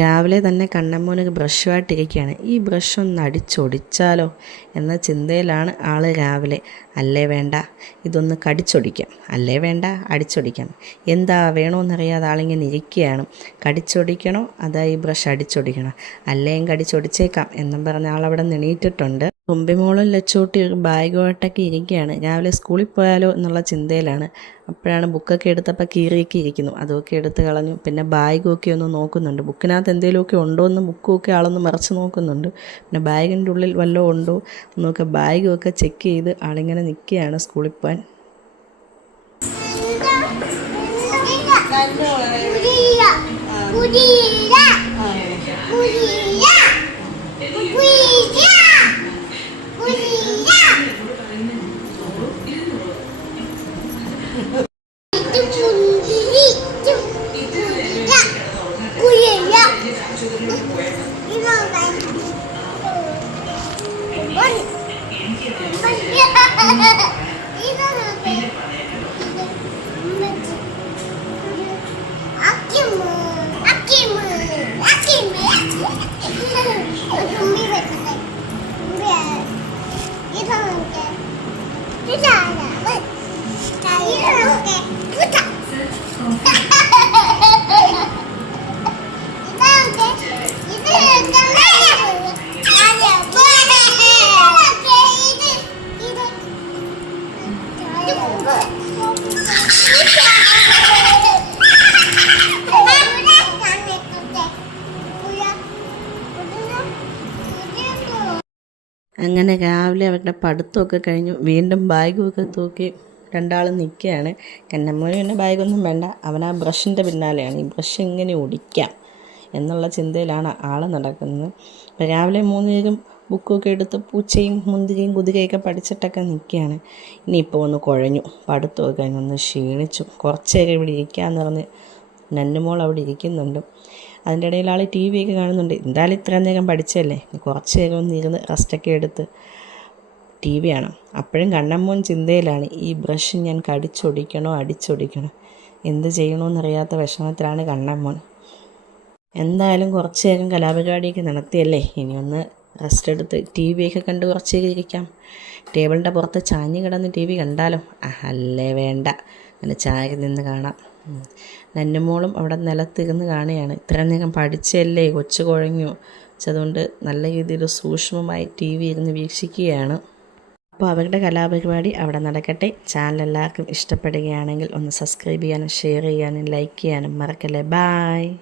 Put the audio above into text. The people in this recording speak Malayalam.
രാവിലെ തന്നെ കണ്ണമ്മോനൊരു ബ്രഷുമായിട്ടിരിക്കുകയാണ്. ഈ ബ്രഷ് ഒന്ന് അടിച്ചൊടിച്ചാലോ എന്ന ചിന്തയിലാണ് ആൾ രാവിലെ. അല്ലേ വേണ്ട ഇതൊന്ന് കടിച്ചൊടിക്കാം, അല്ലേ വേണ്ട അടിച്ചൊടിക്കാം, എന്താ വേണമെന്നറിയാതെ ആളിങ്ങനെ ഇരിക്കുകയാണ്. കടിച്ചൊടിക്കണോ അതാ ഈ ബ്രഷ് അടിച്ചൊടിക്കണോ, അല്ലേയും കടിച്ചൊടിച്ചേക്കാം എന്നും പറഞ്ഞ ആളവിടെ എണീറ്റിട്ടുണ്ട്. തുമ്പിമോളും ലച്ചൂട്ടി ഒരു ബാഗുമായിട്ടൊക്കെ ഇരിക്കുകയാണ്. രാവിലെ സ്കൂളിൽ പോയാലോ എന്നുള്ള ചിന്തയിലാണ്. അപ്പോഴാണ് ബുക്കൊക്കെ എടുത്തപ്പോൾ കീറിയൊക്കെ ഇരിക്കുന്നു. അതൊക്കെ എടുത്ത് കളഞ്ഞു. പിന്നെ ബാഗൊക്കെ ഒന്ന് നോക്കുന്നുണ്ട്, ബുക്കിനകത്ത് എന്തെങ്കിലുമൊക്കെ ഉണ്ടോ എന്ന് ബുക്കൊക്കെ ആളൊന്ന് മറിച്ച് നോക്കുന്നുണ്ട്. പിന്നെ ബാഗിൻ്റെ ഉള്ളിൽ വല്ലതും ഉണ്ടോ എന്നൊക്കെ ബാഗൊക്കെ ചെക്ക് ചെയ്ത് ആളിങ്ങനെ നിൽക്കുകയാണ് സ്കൂളിൽ പോകാൻ. അങ്ങനെ രാവിലെ അവരുടെ പഠിത്തമൊക്കെ കഴിഞ്ഞു. വീണ്ടും ബാഗുമൊക്കെ തൂക്കി രണ്ടാളും നിൽക്കുകയാണ്. കണ്ണമ്മോന് പിന്നെ ബാഗൊന്നും വേണ്ട, അവൻ ആ ബ്രഷിൻ്റെ പിന്നാലെയാണ്. ഈ ബ്രഷ് എങ്ങനെ ഒടിക്കാം എന്നുള്ള ചിന്തയിലാണ് ആൾ നടക്കുന്നത്. അപ്പോൾ രാവിലെ 3 പേരും ബുക്കൊക്കെ എടുത്ത് പൂച്ചയും മുന്തിരിയും കുതിരയൊക്കെ പഠിച്ചിട്ടൊക്കെ നിൽക്കുകയാണ്. ഇനിയിപ്പോൾ ഒന്ന് കുഴഞ്ഞു, പഠിത്തമൊക്കെ കഴിഞ്ഞ് ഒന്ന് ക്ഷീണിച്ചു. കുറച്ചേരം ഇവിടെ ഇരിക്കാമെന്ന് പറഞ്ഞ് നന്നുമോൾ അവിടെ ഇരിക്കുന്നുണ്ട്. അതിൻ്റെ ഇടയിൽ ആൾ ടി വി ഒക്കെ കാണുന്നുണ്ട്. എന്തായാലും ഇത്രയും നേരം പഠിച്ചല്ലേ, കുറച്ച് നേരം ഒന്ന് ഇരുന്ന് റെസ്റ്റൊക്കെ എടുത്ത് ടി വി കാണാം. അപ്പോഴും കണ്ണമ്മോൻ ചിന്തയിലാണ്, ഈ ബ്രഷ് ഞാൻ കടിച്ചൊടിക്കണോ അടിച്ചൊടിക്കണോ, എന്ത് ചെയ്യണമെന്നറിയാത്ത വിഷമത്തിലാണ് കണ്ണമ്മോൻ. എന്തായാലും കുറച്ച് നേരം കലാപരിപാടിയൊക്കെ നടത്തിയല്ലേ, ഇനിയൊന്ന് റെസ്റ്റ് എടുത്ത് ടി വിയൊക്കെ കണ്ട് കുറച്ച് നേരം ഇരിക്കാം. ടേബിളിൻ്റെ പുറത്ത് ചാഞ്ഞ് കിടന്ന് ടി വി കണ്ടാലോ, അല്ലേ വേണ്ട, അങ്ങനെ ചാരി നിന്ന് കാണാം. നന്നുമോളും അവിടെ നിലത്തിരുന്ന് കാണുകയാണ്. ഇത്രയും നേരം പഠിച്ചല്ലേ, കൊച്ചു കുഴഞ്ഞു. അതുകൊണ്ട് നല്ല രീതിയിൽ സൂക്ഷ്മമായി ടി വി ഇരുന്ന് വീക്ഷിക്കുകയാണ്. അപ്പോൾ അവരുടെ കലാപരിപാടി അവിടെ നടക്കട്ടെ. ചാനൽ എല്ലാവർക്കും ഇഷ്ടപ്പെടുകയാണെങ്കിൽ ഒന്ന് സബ്സ്ക്രൈബ് ചെയ്യാനും ഷെയർ ചെയ്യാനും ലൈക്ക് ചെയ്യാനും മറക്കല്ലേ. ബായ്.